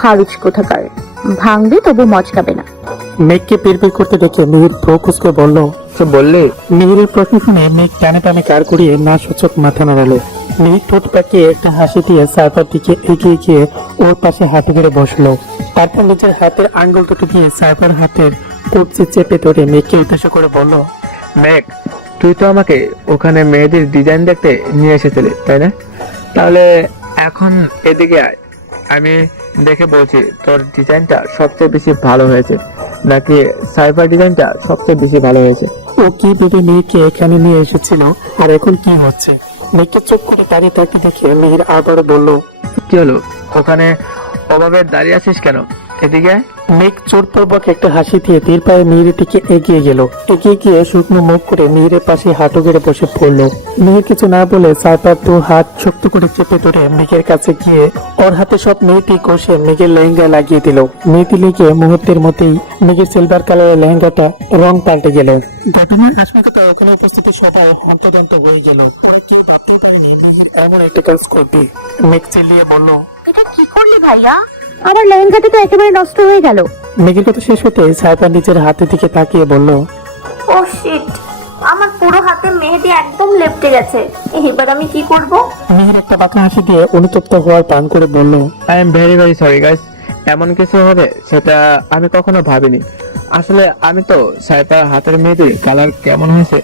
খারুচ কোথাকার, ভাঙবে তবু মচকাবে না। মেঘকে পিড়পিড় করতে দেখে মিহির ভ্রু কুঁচকে বলল, তো বললি? মিহিরের প্রশ্ন শুনে মেঘ টানে টানে কার করিয়ে না সূচক মাথা নাড়ালো। মিহির ঠোঁট পাকিয়ে একটা হাসি দিয়ে সাইফার দিকে এগিয়ে গিয়ে ওর পাশে হাঁটু গেড়ে বসলো। তারপর নিজের হাতের আঙ্গুল দুটো দিয়ে সাইফার হাতের কবজি চেপে ধরে মেঘকে উদ্দেশ্য করে বলল, মেঘ, তুই তো আমাকে ওখানে মেয়েদের ডিজাইন দেখতে নিয়ে এসেছিলি, তাই না? তাহলে এখন এদিকে আয়, আমি দেখে বলছি তোর ডিজাইনটা সবচেয়ে বেশি ভালো হয়েছে নাকি সাইফার ডিজাইনটা সবচেয়ে বেশি ভালো হয়েছে। ও কি ভেবে মেয়েকে এখানে নিয়ে এসেছিল আর এখন কি হচ্ছে। মেঘকে চুপ করে দাঁড়িয়ে তাকে দেখে মিহির আবারও বলল, কি হলো, ওখানে অভাবে দাঁড়িয়ে আছিস কেন? এদিকে আয়। মেঘ চোরপূর্বক একটা হাসি দিয়ে ধীর পায়ে মিহিরের দিকে এগিয়ে গেল। এগিয়ে গিয়ে শুকনো মুখ করে মিহিরের পাশে হাঁটু গেড়ে বসে পড়লো। মিহির কিছু না বলে সাইফার দু হাত শক্ত করে চেপে ধরে মেঘের কাছে গিয়ে ওর হাতে সব মেহেদি কষে মেঘের লেহেঙ্গা লাগিয়ে দিল। মেহেদি লেগে মুহূর্তের মধ্যেই মেঘের সিলভার কালারের লেহেঙ্গাটা রং পাল্টে গেল। ঘটনার আশঙ্কাটা ওখানে উপস্থিতি সবাই হন্তদন্ত হয়ে গেল। ওরা কেউ ভাবতেও পারেনি মেঘের এমন একটা কাজ করবে। মেঘ চিল্লিয়ে বলল, এটা কি করলি ভাইয়া? আমার লেহেঙ্গাটা তো একেবারে নষ্ট হয়ে গেল। মেঘের কথা শেষ হতে সাইফার নিজের হাতের দিকে তাকিয়ে বলল, ও শিট, আমার পুরো হাতে মেহেদি একদম লেপটে গেছে। এবার আমি কি করব? মিহির একটা বাঁকা হাসি দিয়ে অনুতপ্ত হওয়ার পান করে বলল, I am very very sorry guys, এমন কিছু হবে সেটা আমি কখনো ভাবিনি। আসলে আমি তো সাইফার হাতের মেহেদির কালার কেমন হয়েছে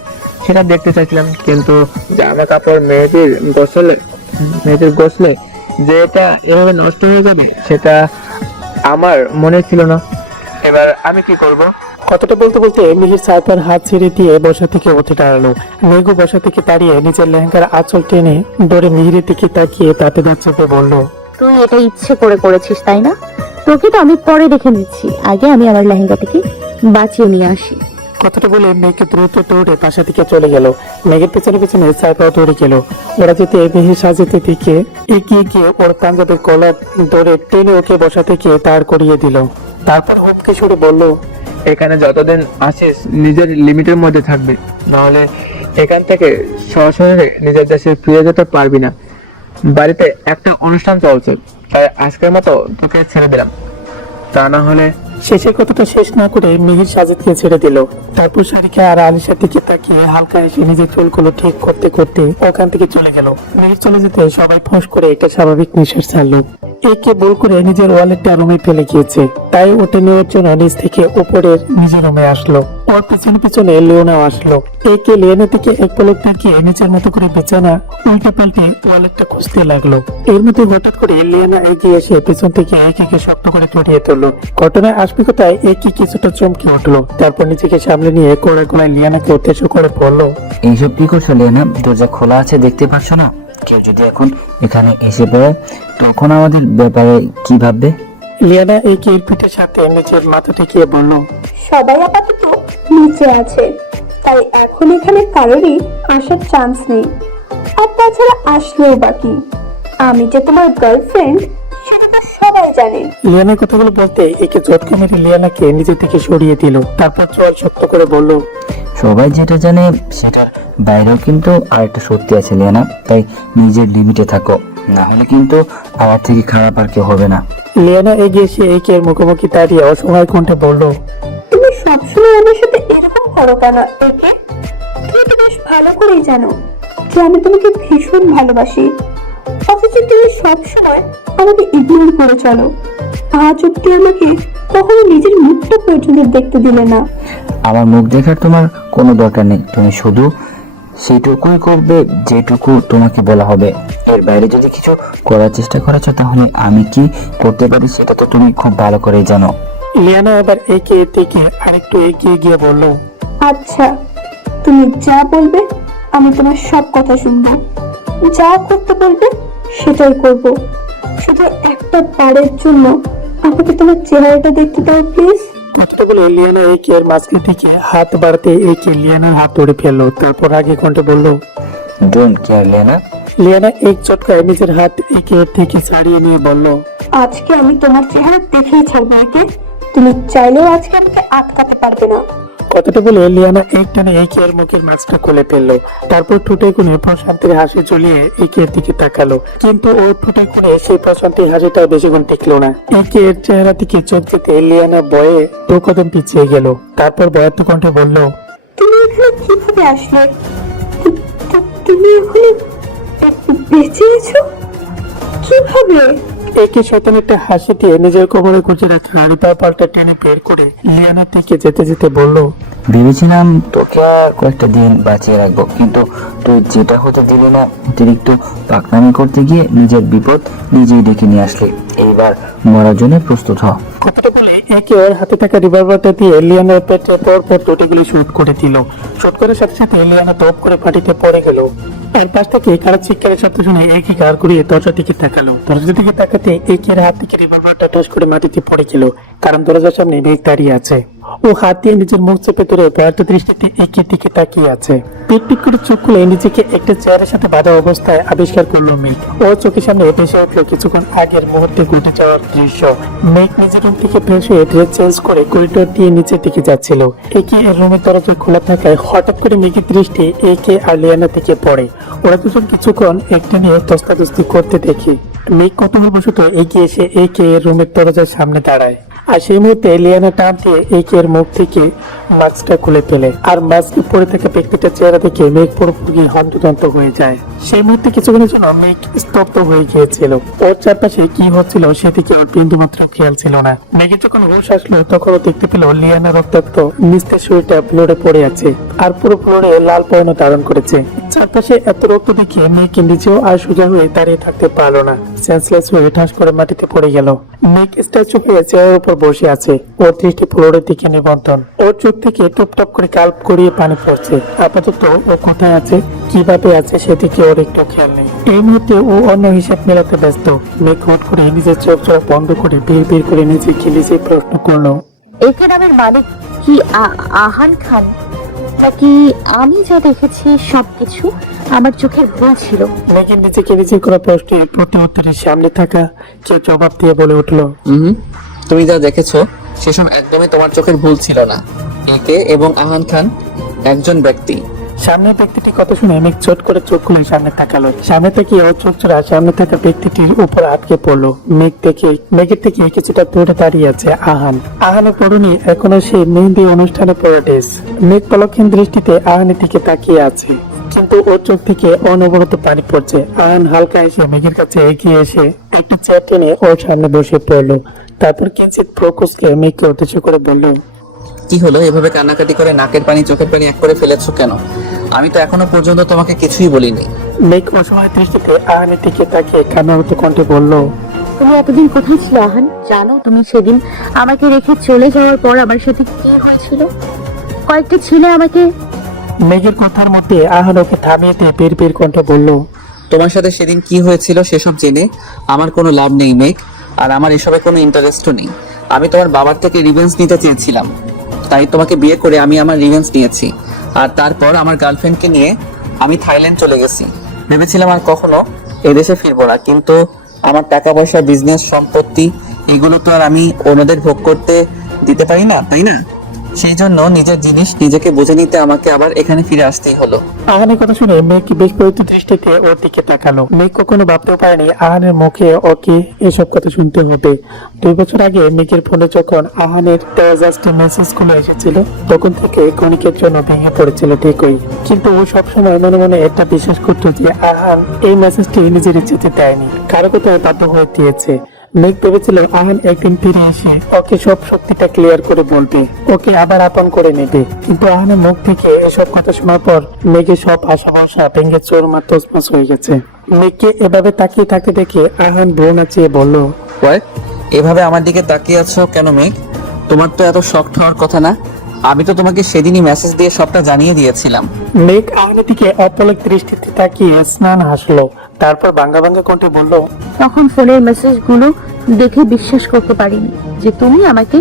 সেটা দেখতে চাইছিলাম, কিন্তু জামা কাপড় মেহেদির গোসলে যে এটা এভাবে নষ্ট হয়ে যাবে সেটা আমার মনে ছিল না। এবার আমি কি করব? কথাটা বলতে বলতে মিহির সাইফার হাত ছেড়ে দিয়ে বসা থেকে উঠে দাঁড়ালো। মেঘু বসা থেকে দাঁড়িয়ে নিজের লেহেঙ্গার আঁচল টেনে ধরে মিহিরের দিকে তাকিয়ে তাতে দাঁত চেপে বলল, তুই এটা ইচ্ছে করে করেছিস তাই না? তোকে তো আমি পরে দেখে নিচ্ছি, আগে আমি আমার লেহেঙ্গা থেকে বাঁচিয়ে নিয়ে আসি। কথাটা বলে মেঘকে দ্রুত দৌড়ে বাসা থেকে চলে গেল। মেঘের পেছনে পেছনে সাইফাও দৌড়ে গেল। ওরা যেতে মিহির সাজেতে দিকে এগিয়ে গিয়ে ওর পাঞ্জাবের গলা ধরে টেনে ওকে বসা থেকে দাঁড় করিয়ে দিল। তারপর হুমকে সুরে বলল, এখানে যতদিন আসিস নিজের লিমিটের মধ্যে থাকবি, নাহলে এখান থেকে সরাসরি নিজের দেশে ফিরে যেতে পারবি না। বাড়িতে একটা অনুষ্ঠান চলছে, তাই আজকের মতো তোকে ছেড়ে দিলাম, তা না হলে। শেষের কথাটা শেষ না করে মিহির সাজিদকে ছেড়ে দিল। তারপর সারিকা আর আলিশার দিকে তাকিয়ে হালকা এসে নিজের চুলগুলো ঠিক করতে করতে ওখান থেকে চলে গেল। মিহির চলে যেতে সবাই ফোঁস করে একটা স্বাভাবিক নিঃশ্বাস ছাড়লো। একে ভুল করে নিজের ওয়ালেটটা রুমে ফেলে গিয়েছে, তাই ওটা নেওয়ার জন্য নিচ থেকে উপরের নিজের রুমে আসলো। ওর পিছনে পিছনে লিওনাও আসলো। একে লিওনের দিকে এক পলক তাকিয়ে নিজের মতো করে বিছানা উল্টে পাল্টে ওয়ালেটটা খুঁজতে লাগলো। এর মধ্যে হঠাৎ করে লিওনা এগিয়ে এসে পেছন থেকে একে শক্ত করে জড়িয়ে ধরলো। ঘটনার আস্মিকতায় একে কিছুটা চমকে উঠলো। তারপর নিজেকে সামলে নিয়ে কোড়া কোড়ায় লিয়ানাকে উদ্দেশ্য করে বলল, এইসব কি করছো লিয়ানা? দরজা খোলা আছে, দেখতে পাচ্ছ না? কেউ যদি এখন এখানে এসে পড়ে তখন আমাদের ব্যাপারে কি ভাববে? লিয়ানা একের পিঠের সাথে নিজের মাথা ঠেকিয়ে বলল, সবাই আপাতত নিচে আছে, তাই এখন এখানে কারোরই আসার চান্স নেই। আর তাছাড়া আসলেও বাকি, আমি যে তোমার গার্লফ্রেন্ড সেটা তো সবাই জানে। লিয়ানার কথাগুলো বলতে একে ঝটকা মেরে লিয়ানাকে নিজের থেকে সরিয়ে দিল। তারপর চোয়াল শক্ত করে বলল, সবাই যেটা জানে সেটার বাইরেও কিন্তু আরেকটা সত্যি আছে লিয়ানা, তাই নিজের লিমিটে থাকো, না হলে কিন্তু আমার থেকে খারাপ আর কেউ হবে না। লিয়ানা এগিয়ে এসে একের মুখোমুখি দাঁড়িয়ে অসহায় কণ্ঠে বলল, তুমি সবসময় আমার সাথে এরকম করো কেন একে? তুমি তো বেশ ভালো করেই জানো যে আমি তোমাকে ভীষণ ভালোবাসি, অথচ তুমি সবসময় আমাকে ইগনোর করে চলো। আজ অব্দি আমাকে কখনো নিজের মুখটা পর্যন্ত দেখতে দিলে না। আমার মুখ দেখার তোমার কোনো দরকার নেই, তুমি শুধু সেইটুকুই করবে যেটুকু তোমাকে বলা হবে। এর বাইরে যদি কিছু করার চেষ্টা করেছো তাহলে আমি কি করতে পারি সেটা তো তুমি খুব ভালো করেই জানো। লিয়ানা এবার একে থেকে আরেকটু এগিয়ে গিয়ে বলল, আচ্ছা, তুমি যা বলবে আমি তোমার সব কথা শুনবো, যা করতে বলবে সেটাই করব। শুধু একটা বারের জন্য আমাকে তোমার চেহারাটা দেখতে দাও প্লিজ। কথাটা বলে লিয়ানা একের মাঝখান থেকে হাত বাড়াতে একে লিয়ানার হাত ধরে ফেললো। তারপর আগে কণ্ঠে বলল, ডোন্ট কেয়ার লিয়ানা। লিয়ানা এক চটকায় নিজের হাত একের থেকে ছাড়িয়ে নিয়ে বলল, আজকে আমি তোমার চেহারা দেখেই ছাড়বো একে, তুমি চাইলেও আজকে আমাকে আটকাতে পারবে না। কথাটা বলে লিয়ানা একটানে একে এর মুখের মাছটা খুলে ফেললো। তারপর ঠোঁটে কোণে প্রশান্তির হাসি ঝুলিয়ে একের দিকে তাকালো, কিন্তু ও ঠোঁটে কোণে সেই প্রশান্তির হাসিটা বেশিক্ষণ টিকলো না। একে এর চেহারা থেকে চোখ যেতে লিয়ানা ভয়ে দু কদম পিছিয়ে গেল। তারপর ভয়ার্থ কণ্ঠে বলল, তুমি এখানে কিভাবে আসলে? তুমি এখানে বেঁচে আছো কিভাবে? একে শয়তান একটা হাসি দিয়ে নিজের কোমরে গুজে রাখা হাড়িটা পাল্টা টেনে বের করে লিয়ানা থেকে যেতে যেতে বলল, ভেবেছিলাম তোকে আর কয়েকটা দিন বাঁচিয়ে রাখবো, কিন্তু তুই যেটা হতে দিলি না, অতিরিক্ত পাকনামি করতে গিয়ে নিজের বিপদ নিজেই ডেকে নিয়ে আসলি। এইবার মরার জন্য প্রস্তুত হ। কথাটা বলে একে ওর হাতে থাকা রিভলভারটা দিয়ে লিয়ানার পেটে পর দুটিগুলি শুট করে দিল। শুট করার সাথে সাথে লিয়ানা দপ করে পাটিতে পড়ে গেল। আর পাশ থেকে কারা চিৎকারের শব্দ শুনে একে গাড় ঘুরিয়ে দরজার দিকে তাকালো। দরজার দিকে তাকাতে একের হাত থেকে রিভলভারটা টস করে মাটিতে পড়ে গেল, কারণ দরজার সামনে মেঘ দাঁড়িয়ে আছে। ও হাত দিয়ে নিজের মুখ চেপে ধরে ব্যর্থ দৃষ্টিতে একের দিকে তাকিয়ে আছে। পিট পিট করে চোখ খুলে নিজেকে একটা চেয়ারের সাথে বাঁধা অবস্থায় আবিষ্কার করলো মেঘ। ও চোখের সামনে ভেসে উঠলো কিছুক্ষণ আগের মুহূর্তে ঘটে যাওয়ার দৃশ্য। মেঘ নিজের রুম থেকে ফ্রেশ হয়ে ড্রেস চেঞ্জ করে করিডোর দিয়ে নিচের দিকে যাচ্ছিল। একে এর রুমের দরজা খোলা থাকায় হঠাৎ করে মেঘের দৃষ্টি একে আর লিয়ানা থেকে পড়ে। ওরা দুজন কিছুক্ষণ একটা নিয়ে দস্তাদস্তি করতে দেখি। মেঘ কৌতূহলবশত এগিয়ে এসে একে এর রুমের দরজার সামনে দাঁড়ায়। আর সেই মুহূর্তে লিয়ানা টান দিয়ে একের মুখ থেকে মাস্কটা খুলে ফেলে। আর মাস্কে পড়ে থাকা ব্যক্তিটার চেহারা দেখে মেঘ পুরোপুরি হন্তদন্ত হয়ে যায়। সেই মুহূর্তে কিছুক্ষণের জন্য মেঘ স্তব্ধ হয়ে গিয়েছিল। ওর চারপাশে কি হচ্ছিল সেদিকে ওর বিন্দু মাত্র খেয়াল ছিল না। মেঘে যখন হোশ আসলো তখন ও দেখতে পেল লিয়ানা রক্তাক্ত নিস্তেজ শরীরটা ফ্লোরে পড়ে আছে, আর পুরো ফ্লোরে লাল পয়ন ধারণ করেছে। চারপাশে এত রক্ত দেখে মেঘ নিজেও আর সোজা হয়ে দাঁড়িয়ে থাকতে পারলো না। সেন্সলেস হয়ে ঠাস করে মাটিতে পড়ে গেল। মেঘ স্ট্যাচু হয়ে চেয়ারের উপর বসে আছে, ওর দৃষ্টি ফ্লোরের দিকে নিবন্ধন। ওর চোখ থেকে টপ টপ করে কাল্প করিয়ে পানি পড়ছে। আপাতত ও কোথায় আছে, কিভাবে আছে সেদিকে ওর একটু খেয়াল নেই। এই মুহূর্তে ও অন্য হিসাব মেলাতে ব্যস্ত। মেঘ হুট করে নিজের চোখ জোড়া বন্ধ করে বের করে নিজেকে নিজে প্রশ্ন করলো, একে নামের মালিক কি আহান খান, নাকি আমি যা দেখেছি সবকিছু আমার চোখের ভুল ছিল? মেঘের নিজেকে নিজের কোনো প্রশ্নের প্রতি উত্তরের সামনে থাকা কেউ জবাব দিয়ে বলে উঠলো, তুমি যা দেখেছো সেসব একদমই তোমার চোখের ভুল ছিল না। একে এবং আহান খান একজন ব্যক্তি। সামনের ব্যক্তিটি কথা শুনে মেঘ চট করে চোখ খুলে সামনে তাকালো। সামনে থেকে ওর চোখ চোরা সামনে থাকা ব্যক্তিটির উপর আটকে পড়লো। মেঘের থেকে কিছুটা দূরে দাঁড়িয়ে আছে আহানের পরনে এখনো সেই মেহেন্দি অনুষ্ঠানে পড়া ড্রেস। মেঘ পলক্ষহীন দৃষ্টিতে আহানের দিকে তাকিয়ে আছে, কিন্তু ওর চোখ থেকে অনবরত পানি পড়ছে। আহান হালকা এসে মেঘের কাছে এগিয়ে এসে একটু চেয়ার টেনে ওর সামনে বসে পড়লো। তারপর কিঞ্চিত প্রকুশকে মেঘকে উদ্দেশ্য করে বলল, কি হলো, এভাবে কান্নাকাটি করে নাকের পানি চোখের পানি এক করে ফেলেছো কেন? আমি তো এখনো পর্যন্ত তোমাকে কিছুই বলিনি। মেঘ অসহায় দৃষ্টিতে আহানের দিকে তাকিয়ে কান্নারত কণ্ঠে বলল, তুমি এতদিন কোথায় ছিল আহান? জানো তুমি সেদিন আমাকে রেখে চলে যাওয়ার পর আমার সাথে কি হয়েছিল? কয়েকটা ছেলে আমাকে। মেঘের কথার মধ্যে আহান ওকে থামিয়ে দিয়ে বের কণ্ঠে বলল, তোমার সাথে সেদিন কি হয়েছিল সেসব জেনে আমার কোনো লাভ নেই মেঘ, আর আমার এসবে কোনো ইন্টারেস্টও নেই। আমি তোমার বাবার থেকে রিভেঞ্জ নিতে চেয়েছিলাম, তাই তোমাকে বিয়ে করে আমি আমার রিভেঞ্জ নিয়েছি। আর তারপর আমার গার্লফ্রেন্ডকে নিয়ে আমি থাইল্যান্ড চলে গেছি। ভেবেছিলাম আর কখনো এদেশে ফিরবো না, কিন্তু আমার টাকা পয়সা, বিজনেস, সম্পত্তি এগুলো তো আর আমি অন্যদের ভোগ করতে দিতে পারি না, তাই না? সেই জন্য নিজের জিনিস নিজেকে বুঝে নিতে আমাকে আবার এখানে ফিরে আসতেই হলো। আহানের কথা শুনে মেঘ বেশ পরিচিত দৃষ্টিতে ওর দিকে তাকালো। মেঘ কখনো ভাবতেও পারেনি আহানের মুখে ওকে এসব কথা শুনতে হবে। 2 বছর আগে মেঘের ফোনে যখন আহানের জাস্ট মেসেজ গুলো এসেছিল, তখন থেকে ক্ষণিকের জন্য ভেঙে পড়েছিল ঠিকই, কিন্তু ও সবসময় মনে মনে এটা বিশ্বাস করতো যে আহান এই মেসেজটি নিজের ইচ্ছেতে দেয়নি, কারো কোথায় বাধ্য হয়ে দিয়েছে। মেঘ ভেবেছিল আহান একদিন ফিরে এসে ওকে সব সত্যিটা ক্লিয়ার করে বলবে, ওকে আবার আপন করে নেবে। কিন্তু আহানের মুখ থেকে এসব কথা শোনার পর মেঘের সব আশা ভরসা ভেঙে চোরমার তছনছ হয়ে গেছে। মেঘকে এভাবে তাকিয়ে থাকতে দেখে আহান ভ্রু নাচিয়ে বলল, এভাবে আমার দিকে তাকিয়ে আছো কেন মেঘ? তোমার তো এত শক্ট হওয়ার কথা না। আমি তো তোমাকে সেদিনই মেসেজ দিয়ে সবটা জানিয়ে দিয়েছিলাম। মেঘ আহানের দিকে অপলক দৃষ্টিতে তাকিয়ে স্নান হাসলো। তারপর ভাঙ্গা কণ্ঠে বলল, তখন ফোনের মেসেজগুলো দেখে বিশ্বাস করতে পারিনি যে তুমি আমাকে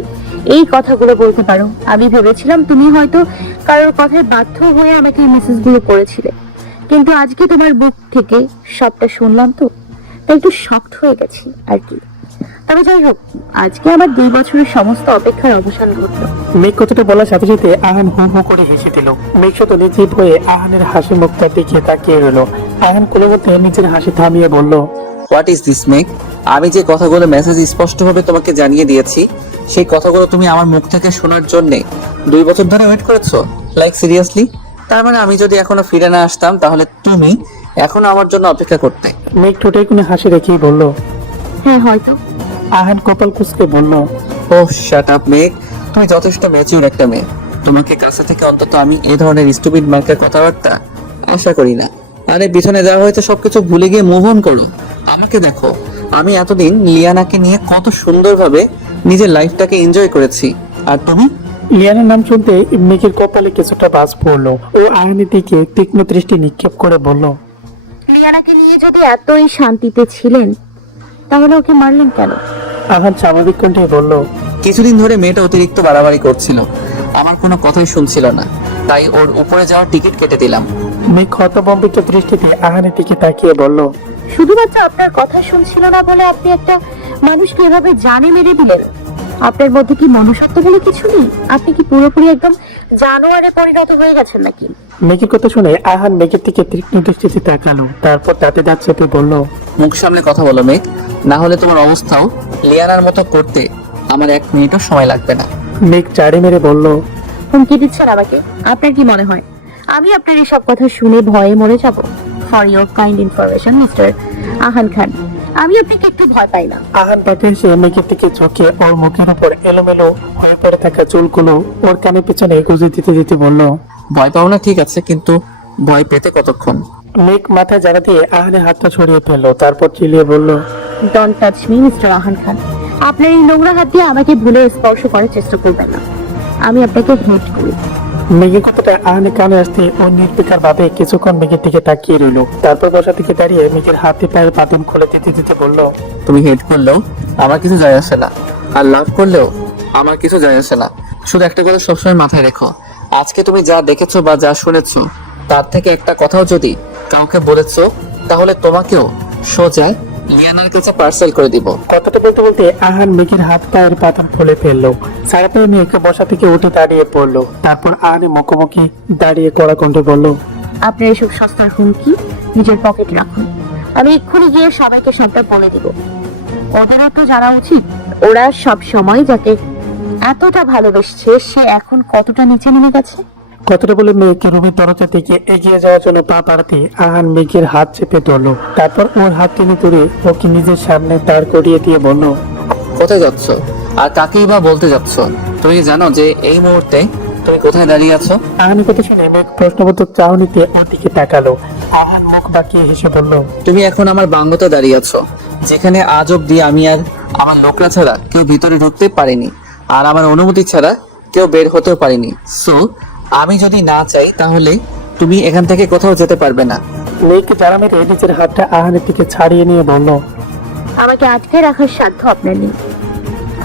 এই কথাগুলো বলতে পারো। আমি ভেবেছিলাম তুমি হয়তো কারোর কথায় বাধ্য হয়ে আমাকে এই মেসেজগুলো করেছিলে, কিন্তু আজকে তোমার বুক থেকে সবটা শুনলাম তো, তাই একটু শক্ট হয়ে গেছি আর কি। তবে যাই হোক, আজকে আমার 2 বছরের সমস্ত অপেক্ষার অবসান ঘটলো। মেঘ কথাটা বলার সাথে সাথে আহান হু হু করে হেসে দিল। মেঘ শুধু নির্জীব হয়ে আহানের হাসি মুখটার দিকে তাকিয়ে রইল। আহান কোলের মধ্যে নিজের হাসি থামিয়ে বলল, হোয়াট ইজ দিস মেক? আমি যে কথাগুলো মেসেজ স্পষ্টভাবে তোমাকে জানিয়ে দিয়েছি, সেই কথাগুলো তুমি আমার মুখ থেকে শোনার জন্য 2 বছর ধরে ওয়েট করেছো? Like seriously? তার মানে আমি যদি এখনো ফিরে না আসতাম তাহলে তুমি এখনো আমার জন্য অপেক্ষা করতে? মেঘ ঠোঁটে কোনো হাসি রেখেই বলল। হ্যাঁ হয়তো। আহান কপাল কুঁচকে বলল, ও শাট আপ মেক, তুমি যথেষ্ট ম্যাচিউর একটা মেয়ে। তোমাকে কাছে থেকে অন্তত আমি এই ধরনের স্টুপিড মার্কের কথাবার্তা আশা করি না। আরে পিছনে যাওয়া হয়েছে সবকিছু ভুলে গিয়ে মুভ অন করো। আমাকে দেখো, আমি এতদিন লিয়ানাকে নিয়ে কত সুন্দরভাবে নিজের লাইফটাকে এনজয় করেছি, আর তুমি? লিয়ানের নাম শুনতে মেঘের কপালে কিছুটা বাজ পড়লো। ও আহানের দিকে তীক্ষ্ণ দৃষ্টি নিক্ষেপ করে বলল, লিয়ানাকে নিয়ে যদি এতই শান্তিতে ছিলেন, তাহলে ওকে মারলেন কেন? আহান স্বাভাবিক কণ্ঠে বলল, কিছুদিন ধরে মেয়েটা অতিরিক্ত বাড়াবাড়ি করছিল, আমার কোনো কথাই শুনছিল না, তাই ওর উপরে যাওয়ার টিকিট কেটে দিলাম। মেঘ হতভম্বিত দৃষ্টিতে আহানের দিকে তাকিয়ে বলল, শুধুমাত্র আপনার কথা শুনছিল না বলে আপনি একটা মানুষকে এভাবে জানে মেরে দিলেন? আপনার মধ্যে কি মনুষ্যত্ব বলে কিছু নেই? আপনি কি পুরোপুরি একদম জানোয়ারে পরিণত হয়ে গেছেন নাকি? মেঘের কথা শুনে আহান মেঘের দিকে তীক্ষ্ণ দৃষ্টিতে তাকালো। তারপর দাঁতে দাঁত চেপে বলল, মুখ সামনে কথা বলো মেঘ, না হলে তোমার অবস্থাও লিয়ানার মতো করতে আমার 1 মিনিটও সময় লাগবে না। মেঘ চাড়ে মেরে বলল, হুমকি দিচ্ছেন আমাকে? আপনার কি মনে হয় আমি আপনার এই সব কথা শুনে ভয়ে মরে যাব? For your kind information mister Ahan Khan, আমি আপনাকে একটু ভয় পাই না। আহান তাকে এসে মেঘের দিকে ঝুঁকে ওর মুখের উপর এলোমেলো হয়ে পড়ে থাকা চুলগুলো ওর কানের পেছনে গুজে দিতে দিতে বলল। ভয় পাও না ঠিক আছে, কিন্তু ভয় পেতে কতক্ষণ? মেঘ মাথায় জায়গা দিয়ে আহানের হাতটা ছড়িয়ে ফেললো। তারপর চিলিয়ে বলল, don't touch me mister Ahan Khan. আপনার এই নোংরা হাত দিয়ে আমাকে ভুলে স্পর্শ করার চেষ্টা করবেন না। আমি আপনাকে হেট করি। মেঘের কথাটা আহানের কানে আসতে ও নির্বিকার ভাবে কিছুক্ষণ মেঘের দিকে তাকিয়ে রইল। তারপর বসা থেকে দাঁড়িয়ে মেঘের হাতে পায়ে বাঁধন খুলে দিতে দিতে বলল, তুমি হেড করলেও আমার কিছু যায় আসে না, আর লাভ করলেও আমার কিছু যায় আসে না। শুধু একটা কথা সবসময় মাথায় রেখো, আজকে তুমি যা দেখেছো বা যা শুনেছো তার থেকে একটা কথাও যদি কাউকে বলেছো, তাহলে তোমাকেও সোজা লিয়ানার কাছে পার্সেল করে দিব। কথাটা বলতে বলতে আহান মেঘের হাত পায়ের বাঁধন খুলে ফেললো। সারা পায়ে মেঘ বসা থেকে উঠে দাঁড়িয়ে পড়লো। তারপর আহানের মুখোমুখি দাঁড়িয়ে কড়া কণ্ঠে বলল, আপনার এসব সস্তার হুমকি নিজের পকেটে রাখুন। আমি এক্ষুনি গিয়ে সবাইকে সবটা বলে দিব। ওদেরও তো জানা উচিত ওরা সব সময় যাকে এতটা ভালোবেসছে সে এখন কতটা নিচে নেমে গেছে। কথাটা বলে মেঘ রুমের দরজা থেকে এগিয়ে যাওয়ার জন্য পা বাড়াতে আহান মেঘের হাত চেপে ধরলো। তারপর ওর হাত টেনে ধরে ওকে নিজের সামনে দাঁড় করিয়ে দিয়ে বলল, কোথায় যাচ্ছ আর কাকেই বা বলতে যাচ্ছ? তুমি কি জানো যে এই মুহূর্তে তুমি কোথায় দাঁড়িয়ে আছো? আহানের কথা শুনে মেঘ প্রশ্নবোধক চাহনিতে ওর দিকে তাকালো। আহান মুখ বাঁকিয়ে হেসে বলল, তুমি এখন আমার বাংলোতে দাঁড়িয়ে আছো, যেখানে আজ অব্দি আমি আর আমার লোকরা ছাড়া কেউ ভিতরে ঢুকতে পারিনি, আর আমার অনুমতি ছাড়া কেউ বের হতেও পারিনি। সো আমি যদি না চাই তাহলে তুমি এখান থেকে কোথাও যেতে পারবে না। মেঘ জারা মেরে নিজের হাতটা আহানের দিকে ছাড়িয়ে নিয়ে বলল, আমাকে আটকে রাখার সাধ্য আপনার নেই।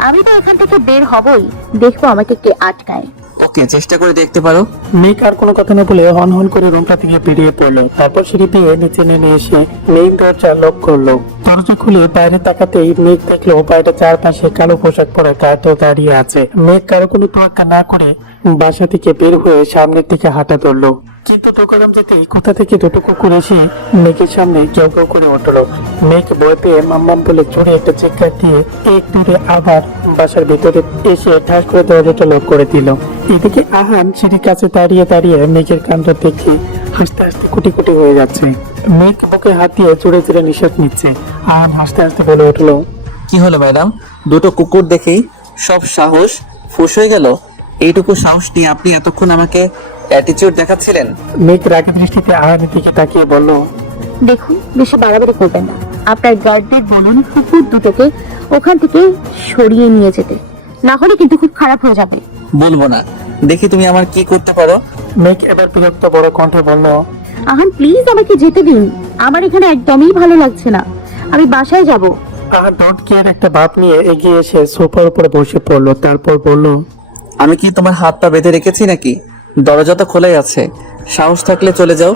আমি তো এখান থেকে বের হবই, দেখবো আমাকে কে আটকায়। ওকে, চেষ্টা করে দেখতে পারো। মেঘ আর কোনো কথা না বলে হন হন করে রুমটা থেকে বেরিয়ে পড়লো। তারপর সিঁড়ি দিয়ে নিচে নেমে এসে মেঘ দরজা লক করলো। দরজা খুলে বাইরে তাকাতেই মেঘ দেখলো বাইরে চারপাশে কালো পোশাক পরে গার্ডও দাঁড়িয়ে আছে। মেঘ কারো কোনো তোয়াক্কা না করে বাসা থেকে বের হয়ে সামনের দিকে হাঁটা ধরলো। কিন্তু দোকান যেতেই কোথা থেকে দুটো কুকুর এসে মেঘের সামনে কেউ কেউ করে উঠলো। মেঘ ভয় পেয়ে মাম্মাম বলে জোরে একটা চিৎকার দিয়ে এক দূরে আবার বাসার ভিতরে এসে ঠাস করে দরজাটা লক করে দিল। এদিকে আহান সিঁড়ির কাছে দাঁড়িয়ে দাঁড়িয়ে মেঘের কাণ্ড দেখে হাসতে হাসতে কুটি কুটি হয়ে যাচ্ছে। মেঘ বুকে হাত দিয়ে জোরে জোরে নিঃশ্বাস নিচ্ছে। আহান হাসতে হাসতে বলে উঠলো, কি হলো ম্যাডাম? দুটো কুকুর দেখেই সব সাহস ফুস হয়ে গেল? এইটুকু সাহস নিয়ে আপনি এতক্ষণ আমাকে অ্যাটিটিউড দেখাচ্ছিলেন? মেঘ রাগের দৃষ্টিতে আহানের দিকে তাকিয়ে বলল, দেখুন, বেশি বাড়াবাড়ি করবেন না। আপনার গার্ডদের বলুন কুকুর দুটোকে ওখান থেকে সরিয়ে নিয়ে যেতে, না হলে কিন্তু খুব খারাপ হয়ে যাবে। বলবো না, দেখি তুমি আমার কি করতে পারো। মেঘ এবার বিরক্ত বড় কণ্ঠে বলল, আহান প্লিজ আমাকে যেতে দিন, আমার এখানে একদমই ভালো লাগছে না, আমি বাসায় যাব। আহান ডোন্ট কেয়ার একটা ভাব নিয়ে এগিয়ে এসে সোফার উপরে বসে পড়লো। তারপর বলল, আমি কি তোমার হাত পা বেঁধে রেখেছি নাকি? দরজা তো খোলাই আছে, সাহস থাকলে চলে যাও।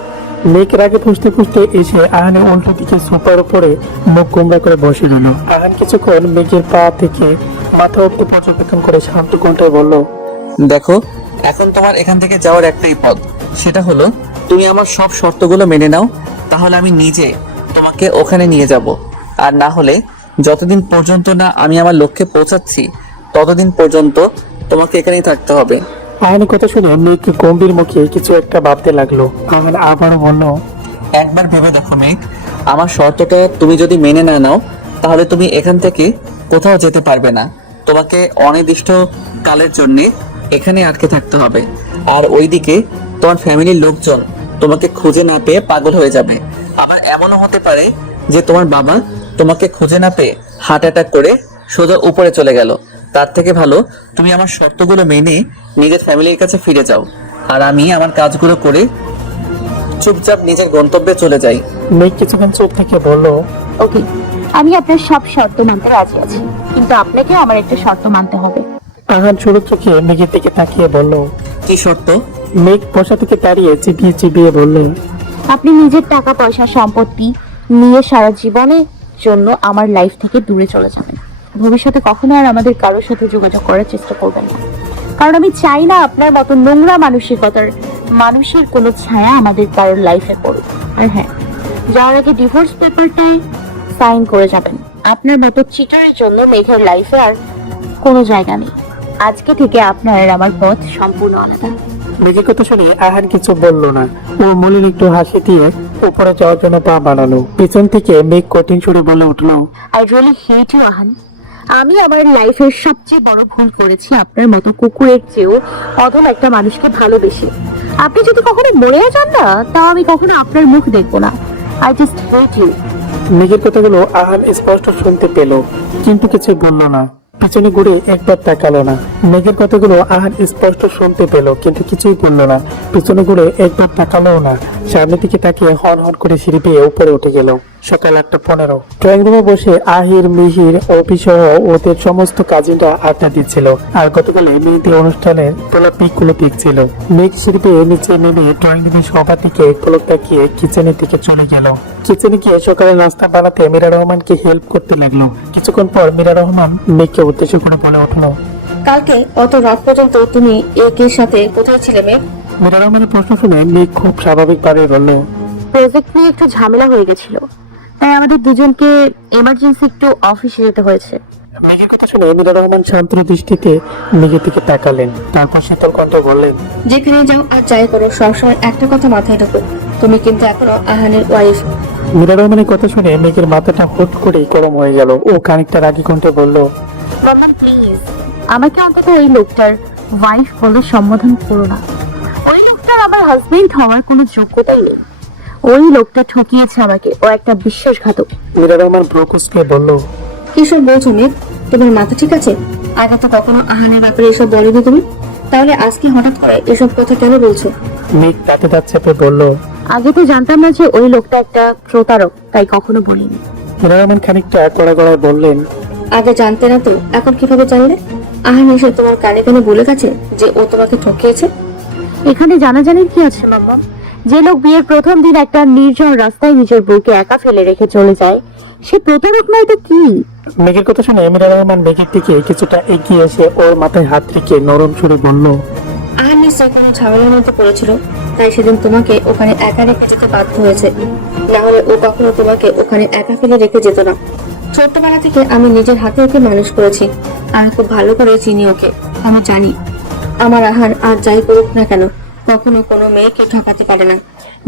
মেঘ রাগে ফুসতে ফুসতে এসে আহানের উল্টো দিকে সোফার উপরে মুখ গোমরা করে বসে রইল। আহান কিছুক্ষণ মেঘের পা থেকে মাথা অব্দি পর্যবেক্ষণ করে শান্ত কণ্ঠে বলল, দেখো, এখন তোমার এখান থেকে যাওয়ার একটাই পথ, সেটা হলো তুমি আমার সব শর্তগুলো মেনে নাও, তাহলে আমি নিজে তোমাকে ওখানে নিয়ে যাব। আর না হলে যতদিন পর্যন্ত না আমি আমার লক্ষ্যে পৌঁছাচ্ছি ততদিন পর্যন্ত তোমাকে এখানেই থাকতে হবে। আহানের কথা শুনে মেঘ গম্ভীর মুখে কিছু একটা ভাবতে লাগলো। আহান আবারও বলল, একবার ভেবে দেখো মেঘ, আমার শর্তটা তুমি যদি মেনে না নাও তাহলে তুমি এখান থেকে কোথাও যেতে পারবে না। তোমাকে অনির্দিষ্ট কালের জন্য এখানে আটকে থাকতে হবে। আর ওইদিকে তোমার ফ্যামিলির লোকজন তোমাকে খুঁজে না পেয়ে পাগল হয়ে যাবে। আবার এমনও হতে পারে যে তোমার বাবা তোমাকে খুঁজে না পেয়ে হার্ট অ্যাটাক করে সোজা উপরে চলে গেল। তার থেকে ভালো তুমি আমার শর্তগুলো মেনে নিজের ফ্যামিলির কাছে ফিরে যাও, আর আমি আমার কাজগুলো করে চুপচাপ নিজের গন্তব্যে চলে যাই। মেঘ কিছুক্ষণ চুপ থেকে বলল, ওকে, আমি আপনার সব শর্ত মানতে রাজি আছি, কিন্তু আপনাকে আমার একটা শর্ত মানতে হবে। আহান শুরু চোখে মেঘের দিকে তাকিয়ে বলল। কি শর্ত? মেঘ বসা থেকে দাঁড়িয়ে চিবিয়ে চিবিয়ে বলল, আপনি নিজের টাকা পয়সা সম্পত্তি নিয়ে সারা জীবনের জন্য আমার লাইফ থেকে দূরে চলে যাবেন। ভবিষ্যতে কখনো আর আমাদের কারোর সাথে যোগাযোগ করার চেষ্টা করবেন না, কারণ আমি চাই না আপনার মতো নোংরা মানসিকতার মানুষের কোনো ছায়া আমাদের কারোর লাইফে পড়ুক। আর হ্যাঁ, যাওয়ার আগে ডিভোর্স পেপারটাই সাইন করে যাবেন। আপনার মতো চিটারের জন্য মেঘের লাইফে আর কোনো জায়গা নেই। আজকে থেকে আপনার আর আমার পথ সম্পূর্ণ আলাদা। মেঘের কথা শুনে আহান কিছু বলল না। ও মলিন একটু হাসি দিয়ে উপরে যাওয়ার জন্য পা বানালো। পিছন থেকে মেঘ কঠিন সুরে বলে উঠলো, I really hate you Ahaan. আমি আমার লাইফের সবচেয়ে বড় ভুল করেছি আপনার মতো কুকুরের চেয়েও অধম একটা মানুষকে ভালোবেসে। আপনি যদি কখনো মরেও যান না, তাও আমি কখনো আপনার মুখ দেখবো না। I just hate you. মেঘের কথাগুলো আহান স্পষ্ট শুনতে পেল, কিন্তু কিছু বলল না। পিছনে ঘুরে একবার তাকালো না। মেঘের কথাগুলো আহান স্পষ্ট শুনতে পেল, কিন্তু কিছুই বলল না। পিছনে ঘুরে একবার তাকালো না। সামনের দিকে তাকিয়ে হন হন করে সিঁড়ি পেয়ে উপরে উঠে গেল। সকাল 8:15। ড্রয়িং রুমে বসে আহির, মিহির, অপি সহ ওদের সমস্ত কাজিনরা আড্ডা দিচ্ছিল আর গতকালে মেহেদি অনুষ্ঠানের তোলা পিকগুলো দেখছিল। মেঘ সিঁড়ি পেয়ে নিচে নেমে ড্রয়িং রুমের সবার দিকে এক পলক তাকিয়ে কিচেনের দিকে চলে গেল। কিচেনে গিয়ে সকালে নাস্তা বানাতে মীরা রহমানকে হেল্প করতে লাগলো। কিছুক্ষণ পর মীরা রহমান মেঘকে উদ্দেশ্য করে বলে উঠলো, কালকে অত রাত পর্যন্ত তুমি একের সাথে কোথায় ছিলে মেঘ? মীরা রহমানের প্রশ্ন শুনে মেঘ খুব স্বাভাবিকভাবে বলল, প্রজেক্ট নিয়ে একটু ঝামেলা হয়ে গেছিল, তাই আমাদের দুজনকে এমার্জেন্সি একটু অফিসে যেতে হয়েছে। মেঘের কথা শুনে মীরা রহমান শান্ত দৃষ্টিতে মেঘের দিকে তাকালেন। তারপর শীতল কণ্ঠে বললেন, যেখানে যাও আর যাই করো সবসময় একটা কথা মাথায় রাখো, তুমি কিন্তু এখনো আহানের ওয়াইফ। মীরা রহমানের কথা শুনে মেঘের মাথাটা হুট করে গরম হয়ে গেল। ও খানিকটা রাগী কণ্ঠে বলল, মাম্মা প্লিজ, আমাকে অন্তত ওই লোকটার ওয়াইফ বলে সম্বোধন করো না। ওই লোকটার আমার হাজবেন্ড হওয়ার কোনো যোগ্যতাই নেই। ওই লোকটা ঠকিয়েছে আমাকে, ও একটা বিশ্বাসঘাতক। মীরা রহমান ব্রোকুসকে বলল, কিসব বলছো মেঘ? তোমার মাথা ঠিক আছে? আগে তো কখনো আহানের ব্যাপারে এসব বলেনি তুমি, তাহলে আজকে হঠাৎ করে এসব কথা কেন বলছো? মেঘ দাঁতে দাঁত চেপে বলল, আগে তো জানতাম না যে ওই লোকটা একটা প্রতারক, তাই কখনো বলিনি। মীরা রহমান খানিকটা কড়া গলায় বললেন, আগে জানতে না তো এখন কিভাবে জানলে? আহান এসে তোমার কানে কানে বলে গেছে যে ও তোমাকে ঠকিয়েছে? এখানে জানাজানির কি আছে মাম্মা? যে লোক বিয়ের প্রথম দিন একটা নির্জন রাস্তায় নিজের বউকে একা ফেলে রেখে চলে যায়, সে প্রতারক নয় তো কি? মেঘের কথা শুনে মীরা রহমান মেঘের দিকে কিছুটা এগিয়ে এসে ওর মাথায় হাত রেখে নরম সুরে বলল, আহান নিশ্চয়ই কোনো ঝামেলার মধ্যে পড়েছিল, তাই সেদিন তোমাকে ওখানে একা রেখে যেতে বাধ্য হয়েছে। না হলে ও কখনো তোমাকে ওখানে একা ফেলে রেখে যেত না। ছোট্টবেলা থেকে আমি নিজের হাতে ওকে মানুষ করেছি, আমি খুব ভালো করে চিনি ওকে। আমি জানি আমার আহার আর যাই করুক না কেন কখনো কোনো মেয়েকে ঠকাতে পারে না।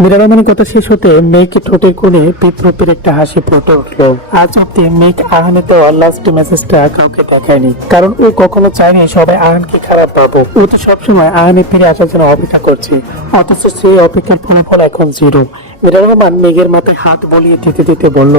মীরা রহমানের কথা শেষ হতে মেঘের ঠোঁটের কোণে বিপ্লবের একটা হাসি ফুটে উঠলো। আজ অব্দি মেঘ আহানের দেওয়া লাস্ট মেসেজটা কাউকে দেখায়নি, কারণ ও কখনো চায়নি সবাই আহানকে খারাপ পাবো। ও তো সবসময় আহানের ফিরে আসার জন্য অপেক্ষা করছে, অথচ সেই অপেক্ষার ফলাফল এখন জিরো। মীরা রহমান মেঘের মাথায় হাত বলিয়ে দিতে দিতে বলল,